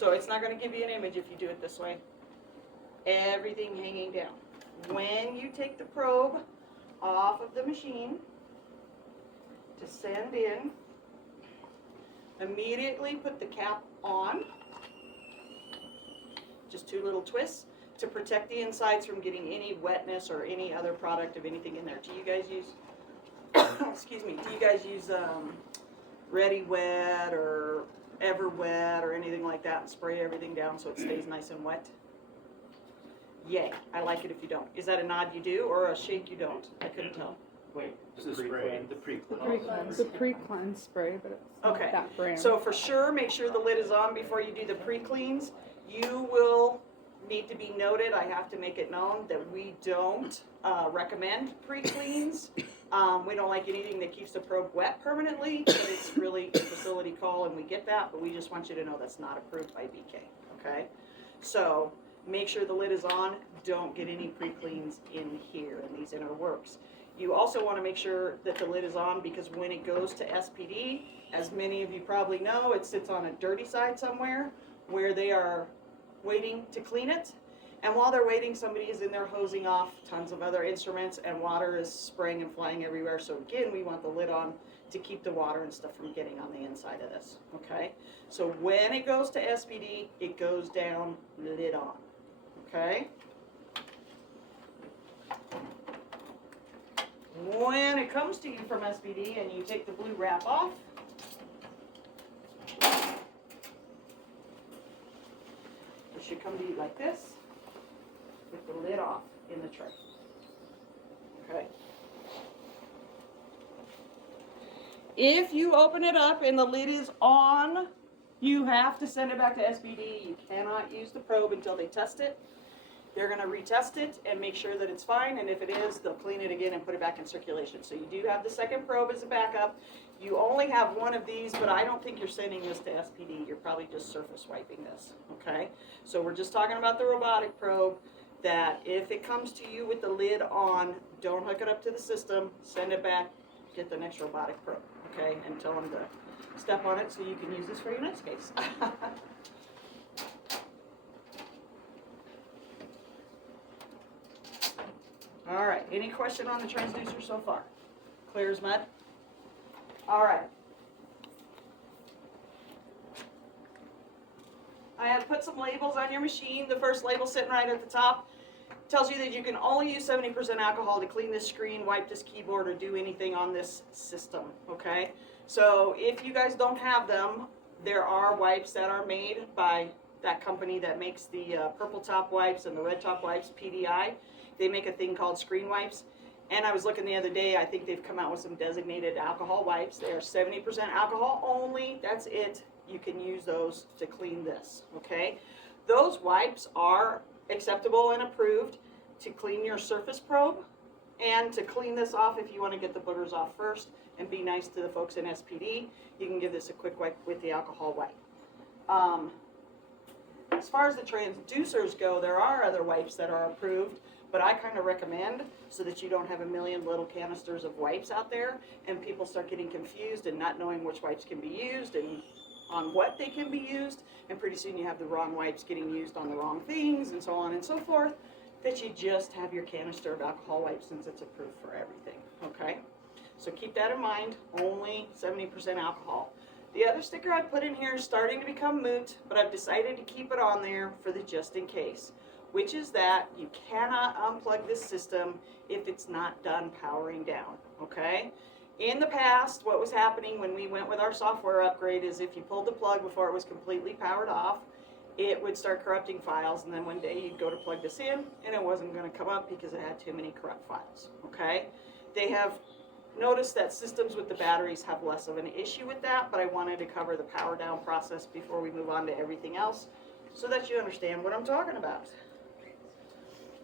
So it's not going to give you an image if you do it this way. Everything hanging down. When you take the probe off of the machine to send in, immediately put the cap on. Just 2 little twists to protect the insides from getting any wetness or any other product of anything in there. Do you guys use, excuse me, do you guys use Ready Wet or Ever Wet or anything like that and spray everything down so it stays nice and wet? Yay, I like it if you don't. Is that a nod you do or a shake you don't? I couldn't tell. Wait, The spray. the pre-cleanse. The pre-cleanse spray, but it's Okay. not that brand. So for sure, make sure the lid is on before you do the pre-cleans. You will need to be noted, I have to make it known that we don't recommend pre-cleans. We don't like anything that keeps the probe wet permanently, but it's really a facility call and we get that, but we just want you to know that's not approved by BK, okay? So make sure the lid is on, don't get any pre-cleans in here in these inner works. You also want to make sure that the lid is on because when it goes to SPD, as many of you probably know, it sits on a dirty side somewhere where they are waiting to clean it. And while they're waiting, somebody is in there hosing off tons of other instruments and water is spraying and flying everywhere. So again, we want the lid on to keep the water and stuff from getting on the inside of this, okay? So when it goes to SPD, it goes down, lid on, okay? When it comes to you from SPD and you take the blue wrap off, it should come to you like this with the lid off in the tray. Okay. If you open it up and the lid is on, you have to send it back to SPD. You cannot use the probe until they test it. They're going to retest it and make sure that it's fine, and if it is, they'll clean it again and put it back in circulation. So you do have the second probe as a backup. You only have one of these, but I don't think you're sending this to SPD. You're probably just surface wiping this, okay? So we're just talking about the robotic probe, that if it comes to you with the lid on, don't hook it up to the system, send it back, get the next robotic probe, okay? And tell them to step on it so you can use this for your next case. All right, any question on the transducer so far? Clear as mud? All right. I have put some labels on your machine. The first label sitting right at the top tells you that you can only use 70% alcohol to clean this screen, wipe this keyboard, or do anything on this system, okay? So if you guys don't have them, there are wipes that are made by that company that makes the purple top wipes and the red top wipes, PDI. They make a thing called screen wipes. And I was looking the other day, I think they've come out with some designated alcohol wipes. They are 70% alcohol only, that's it. You can use those to clean this, okay? Those wipes are acceptable and approved to clean your surface probe and to clean this off if you want to get the boogers off first and be nice to the folks in SPD. You can give this a quick wipe with the alcohol wipe. As far as the transducers go, there are other wipes that are approved, but I kind of recommend so that you don't have a million little canisters of wipes out there and people start getting confused and not knowing which wipes can be used and on what they can be used, and pretty soon you have the wrong wipes getting used on the wrong things and so on and so forth, that you just have your canister of alcohol wipes since it's approved for everything, okay? So keep that in mind, only 70% alcohol. The other sticker I put in here is starting to become moot, but I've decided to keep it on there for the just in case, which is that you cannot unplug this system if it's not done powering down, okay? In the past, what was happening when we went with our software upgrade is if you pulled the plug before it was completely powered off, it would start corrupting files, and then one day you'd go to plug this in and it wasn't going to come up because it had too many corrupt files, okay? They have noticed that systems with the batteries have less of an issue with that, but I wanted to cover the power down process before we move on to everything else so that you understand what I'm talking about.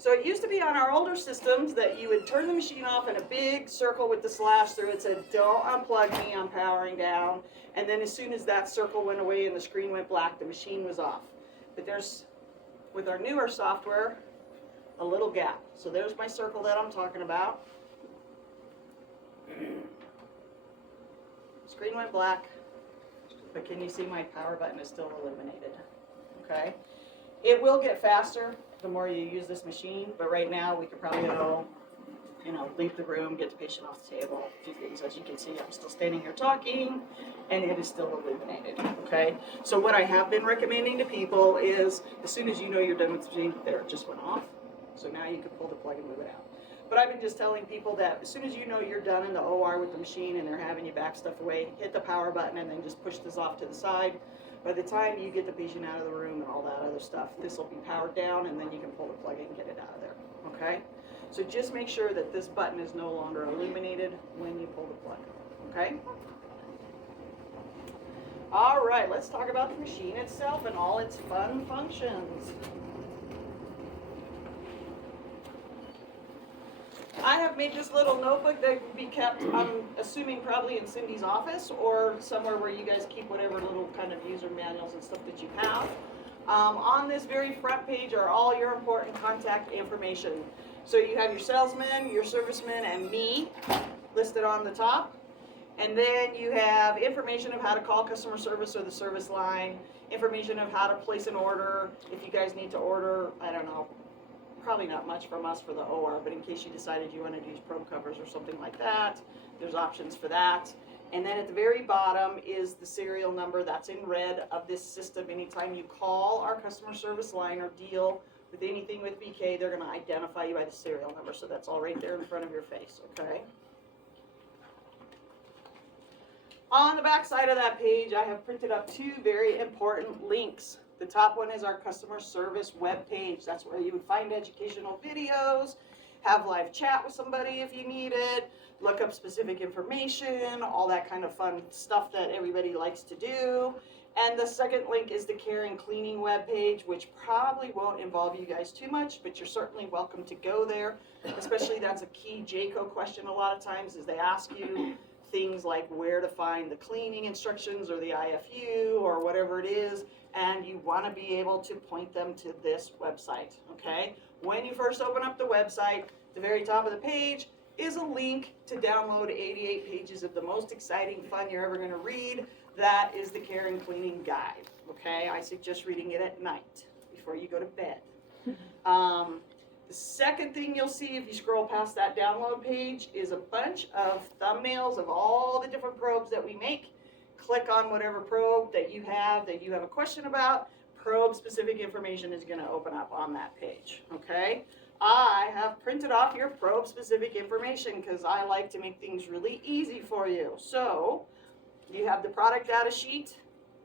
So it used to be on our older systems that you would turn the machine off in a big circle with the slash through it, said, don't unplug me, I'm powering down. And then as soon as that circle went away and the screen went black, the machine was off. But there's, with our newer software, a little gap. So there's my circle that I'm talking about. Screen went black, but can you see my power button is still illuminated? okay? It will get faster the more you use this machine, but right now we could probably go, leave the room, get the patient off the table, do things. As you can see, I'm still standing here talking, and it is still illuminated, okay? So what I have been recommending to people is, as soon as you know you're done with the machine, there, it just went off. So now you can pull the plug and move it out. But I've been just telling people that as soon as you know you're done in the OR with the machine and they're having you back stuff away, hit the power button and then just push this off to the side. By the time you get the patient out of the room and all that other stuff, this will be powered down and then you can pull the plug and get it out of there, okay? So just make sure that this button is no longer illuminated when you pull the plug, okay? All right, let's talk about the machine itself and all its fun functions. I have made this little notebook that can be kept, I'm assuming probably in Cindy's office or somewhere where you guys keep whatever little kind of user manuals and stuff that you have. On this very front page are all your important contact information. So you have your salesman, your serviceman, and me listed on the top. And then you have information of how to call customer service or the service line, information of how to place an order if you guys need to order, I don't know, probably not much from us for the OR, but in case you decided you wanted to use probe covers or something like that, there's options for that. And then at the very bottom is the serial number that's in red of this system. Anytime you call our customer service line or deal with anything with BK, they're going to identify you by the serial number. So that's all right there in front of your face, okay? On the back side of that page, I have printed up two very important links. The top one is our customer service web page. That's where you would find educational videos, have live chat with somebody if you need it, look up specific information, all that kind of fun stuff that everybody likes to do. And the second link is the care and cleaning web page, which probably won't involve you guys too much, but you're certainly welcome to go there. Especially that's a key JCO question a lot of times is they ask you things like where to find the cleaning instructions or the IFU or whatever it is, and you want to be able to point them to this website, okay? When you first open up the website, the very top of the page is a link to download 88 pages of the most exciting fun you're ever going to read. That is the care and cleaning guide, okay? I suggest reading it at night before you go to bed. The second thing you'll see if you scroll past that download page is a bunch of thumbnails of all the different probes that we make. Click on whatever probe that you have a question about. Probe specific information is going to open up on that page, okay? I have printed off your probe specific information because I like to make things really easy for you. So you have the product data sheet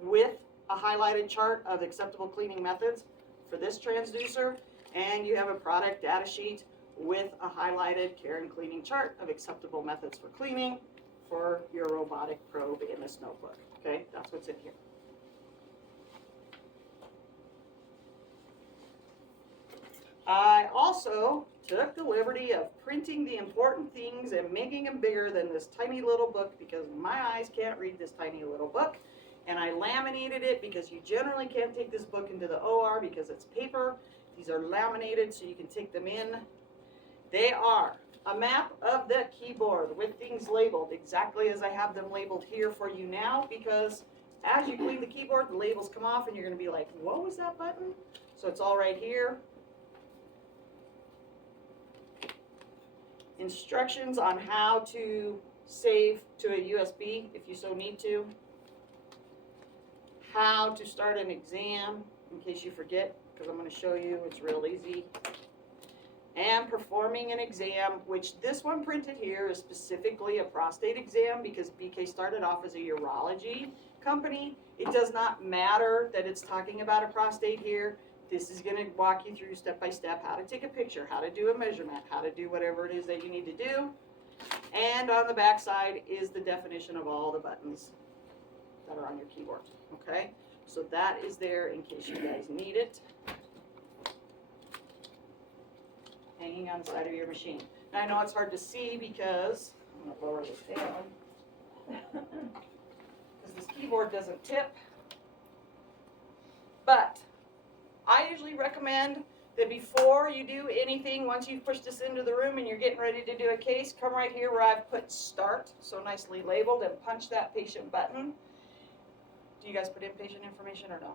with a highlighted chart of acceptable cleaning methods for this transducer, and you have a product data sheet with a highlighted care and cleaning chart of acceptable methods for cleaning for your robotic probe in this notebook. Okay, that's what's in here. I also took the liberty of printing the important things and making them bigger than this tiny little book because my eyes can't read this tiny little book. And I laminated it because you generally can't take this book into the OR because it's paper. These are laminated so you can take them in. They are a map of the keyboard with things labeled exactly as I have them labeled here for you now, because as you clean the keyboard, the labels come off and you're going to be like, what was that button? So it's all right here. Instructions on how to save to a USB if you so need to. How to start an exam in case you forget, because I'm going to show you, it's real easy. And performing an exam, which this one printed here is specifically a prostate exam because BK started off as a urology company. It does not matter that it's talking about a prostate here. This is going to walk you through step by step how to take a picture, how to do a measurement, how to do whatever it is that you need to do. And on the back side is the definition of all the buttons that are on your keyboard. Okay, so that is there in case you guys need it. Hanging on the side of your machine. Now I know it's hard to see because I'm going to lower this down because this keyboard doesn't tip. But I usually recommend that before you do anything, once you've pushed this into the room and you're getting ready to do a case, come right here where I've put start, so nicely labeled, and punch that patient button. Do you guys put in patient information or no?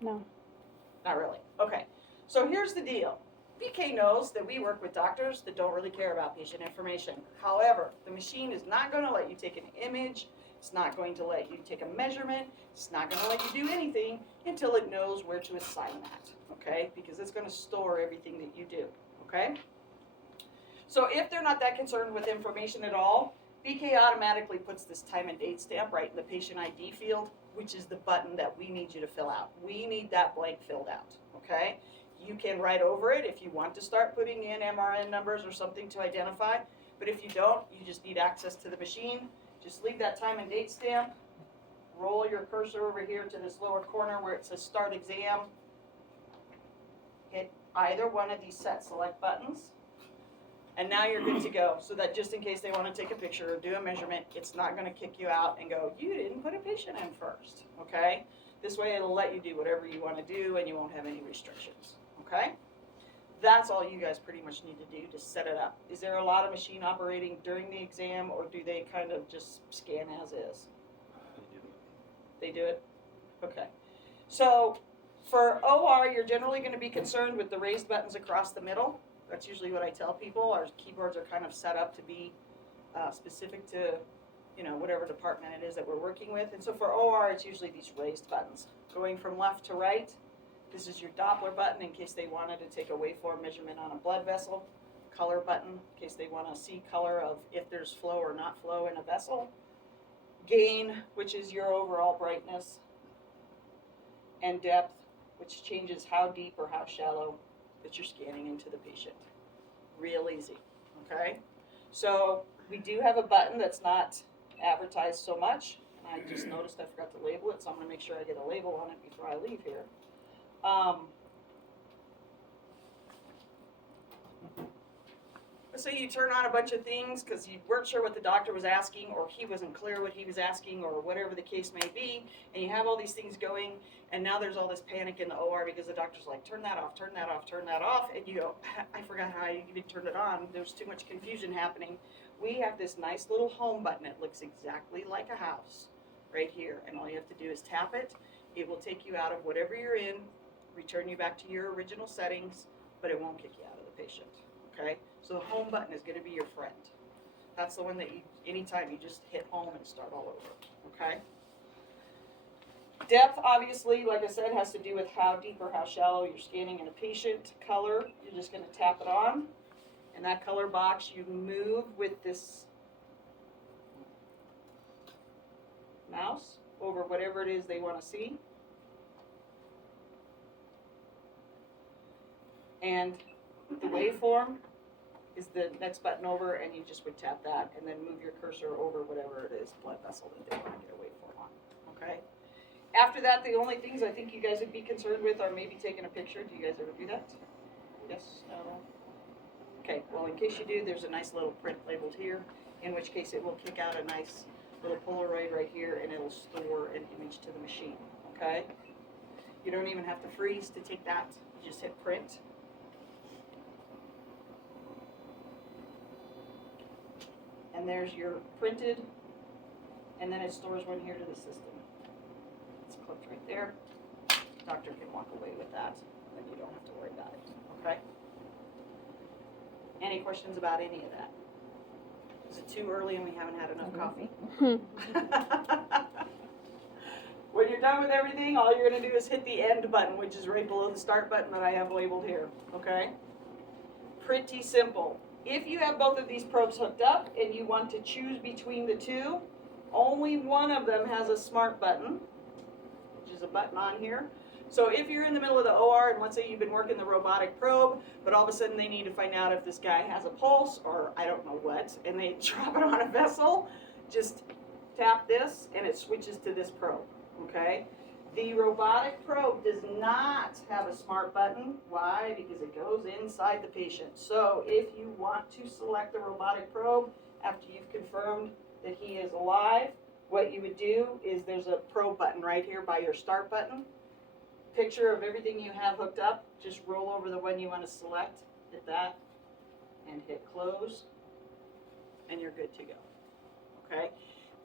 No. Not really. Okay. So here's the deal. BK knows that we work with doctors that don't really care about patient information. However, the machine is not going to let you take an image. It's not going to let you take a measurement. It's not going to let you do anything until it knows where to assign that. Okay? Because it's going to store everything that you do. Okay? So if they're not that concerned with information at all, BK automatically puts this time and date stamp right in the patient ID field, which is the button that we need you to fill out. We need that blank filled out, okay? You can write over it if you want to start putting in MRN numbers or something to identify, but if you don't, you just need access to the machine. Just leave that time and date stamp, roll your cursor over here to this lower corner where it says Start Exam, hit either one of these set select buttons, and now you're good to go, so that just in case they want to take a picture or do a measurement, it's not going to kick you out and go, you didn't put a patient in first, okay? This way it'll let you do whatever you want to do and you won't have any restrictions, okay? That's all you guys pretty much need to do to set it up. Is there a lot of machine operating during the exam, or do they kind of just scan as is? They do it? Okay. So for OR, you're generally going to be concerned with the raised buttons across the middle. That's usually what I tell people. Our keyboards are kind of set up to be specific to, you know, whatever department it is that we're working with. And so for OR, it's usually these raised buttons. Going from left to right, this is your Doppler button in case they wanted to take a waveform measurement on a blood vessel. Color button in case they want to see color of if there's flow or not flow in a vessel. Gain, which is your overall brightness. And depth, which changes how deep or how shallow that you're scanning into the patient. Real easy, okay? So we do have a button that's not advertised so much. And I just noticed I forgot to label it, so I'm gonna make sure I get a label on it before I leave here. Let's say you turn on a bunch of things because you weren't sure what the doctor was asking, or he wasn't clear what he was asking, or whatever the case may be, and you have all these things going, and now there's all this panic in the OR because the doctor's like, turn that off, turn that off, turn that off, and you go, I forgot how I even turned it on. There's too much confusion happening. We have this nice little home button. It looks exactly like a house right here, and all you have to do is tap it. It will take you out of whatever you're in, return you back to your original settings, but it won't kick you out of the patient, okay? So the home button is going to be your friend. That's the one that you, anytime you just hit home and start all over, okay? Depth, obviously, like I said, has to do with how deep or how shallow you're scanning in a patient. Color, you're just going to tap it on. And that color box, you move with this mouse over whatever it is they want to see. And the waveform is the next button over, and you just would tap that and then move your cursor over whatever it is, blood vessel that they want to get a waveform on, okay? After that, the only things I think you guys would be concerned with are maybe taking a picture. Do you guys ever do that? Yes? No? Okay, well, in case you do, there's a nice little print labeled here, in which case it will kick out a nice little Polaroid right here, and it'll store an image to the machine, okay? You don't even have to freeze to take that. You just hit print. And there's your printed, and then it stores one here to the system. It's clipped right there. Doctor can walk away with that, and then you don't have to worry about it, okay? Any questions about any of that? Is it too early and we haven't had enough coffee? When you're done with everything, all you're gonna do is hit the end button, which is right below the start button that I have labeled here, okay? Pretty simple. If you have both of these probes hooked up and you want to choose between the two, only one of them has a smart button, which is a button on here. So if you're in the middle of the OR and let's say you've been working the robotic probe, but all of a sudden they need to find out if this guy has a pulse or I don't know what, and they drop it on a vessel, just tap this and it switches to this probe, okay? The robotic probe does not have a smart button. Why? Because it goes inside the patient. So if you want to select the robotic probe after you've confirmed that he is alive, what you would do is there's a probe button right here by your start button. Picture of everything you have hooked up. Just roll over the one you want to select. Hit that and hit close and you're good to go. Okay?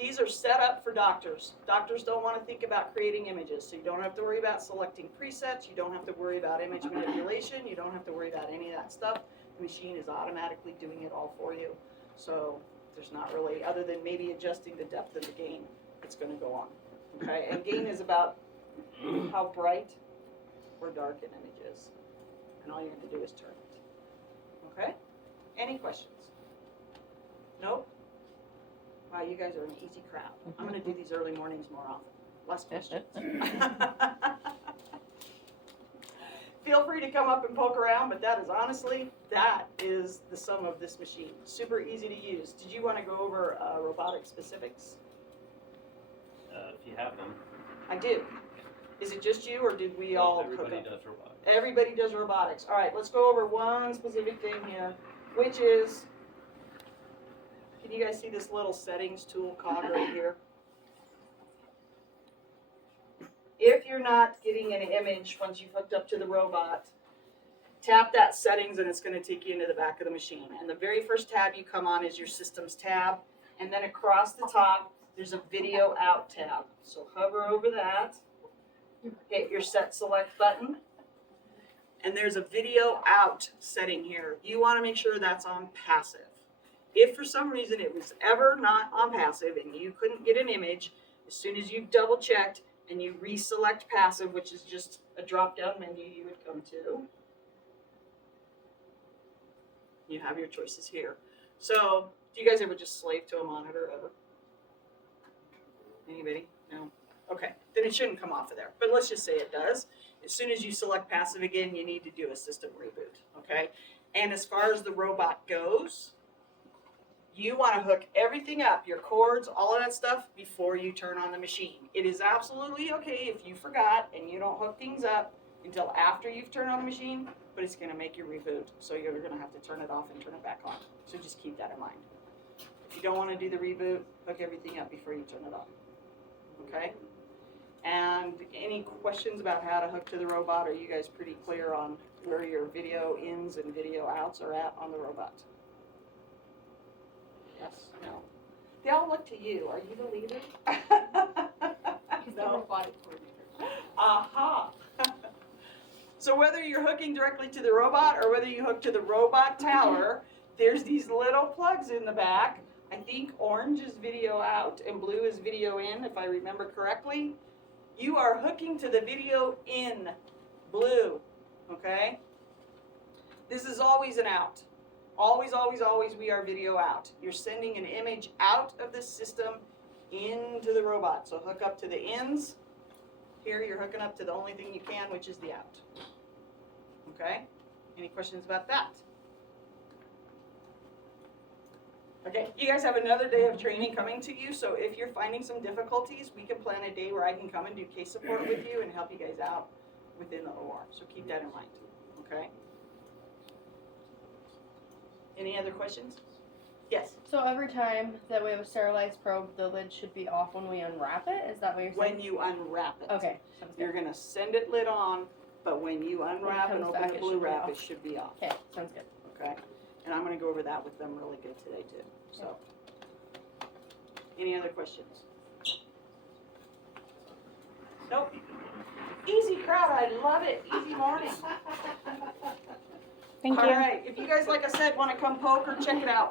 These are set up for doctors. Doctors don't want to think about creating images, so you don't have to worry about selecting presets, you don't have to worry about image manipulation, you don't have to worry about any of that stuff. The machine is automatically doing it all for you. So there's not really, other than maybe adjusting the depth of the gain, it's going to go on. Okay, and gain is about how bright or dark an image is. And all you have to do is turn it. Okay? Any questions? Nope? Wow, you guys are an easy crowd. I'm going to do these early mornings more often. Less questions. Feel free to come up and poke around, but that is the sum of this machine. Super easy to use. Did you want to go over robotic specifics? If you have them. I do. Is it just you, or did we all hook Everybody up? does robotics. Everybody does robotics. All right, let's go over one specific thing here, which is, can you guys see this little settings tool cog right here? If you're not getting an image once you've hooked up to the robot, tap that settings and it's going to take you into the back of the machine. And the very first tab you come on is your systems tab. And then across the top, there's a video out tab. So hover over that, hit your set select button, and there's a video out setting here. You want to make sure that's on passive. If for some reason it was ever not on passive and you couldn't get an image, as soon as you double checked and you reselect passive, which is just a drop down menu you would come to, you have your choices here. So, do you guys ever just slave to a monitor ever? Anybody? No? Okay, then it shouldn't come off of there. But let's just say it does. As soon as you select passive again, you need to do a system reboot, okay? And as far as the robot goes, you want to hook everything up, your cords, all of that stuff, before you turn on the machine. It is absolutely okay if you forgot and you don't hook things up until after you've turned on the machine, but it's going to make you reboot. So you're going to have to turn it off and turn it back on. So just keep that in mind. If you don't want to do the reboot, hook everything up before you turn it on. Okay? And any questions about how to hook to the robot? Are you guys pretty clear on where your video ins and video outs are at on the robot? Yes? No? They all look to you. Are you the leader? He's the robotic coordinator. Aha! So whether you're hooking directly to the robot or whether you hook to the robot tower, there's these little plugs in the back. I think orange is video out and blue is video in, if I remember correctly. You are hooking to the video in, blue, okay? This is always an out. Always, always, always we are video out. You're sending an image out of the system into the robot. So hook up to the ins. Here you're hooking up to the only thing you can, which is the out. Okay? Any questions about that? Okay, you guys have another day of training coming to you, so if you're finding some difficulties, we can plan a day where I can come and do case support with you and help you guys out within the OR. So keep that in mind, okay? Any other questions? Yes? So every time that we have a sterilized probe, the lid should be off when we unwrap it? Is that what you're saying? When you unwrap it. Okay. Sounds good. You're gonna send it lid on, but when you unwrap and comes open back, the it blue should be wrap, off. it should be off, Okay, sounds good. okay? And I'm gonna go over that with them really good today too, so. Any other questions? Nope. Easy crowd, I love it, easy morning. Thank you. All right, if you guys, like I said, wanna come poke or check it out,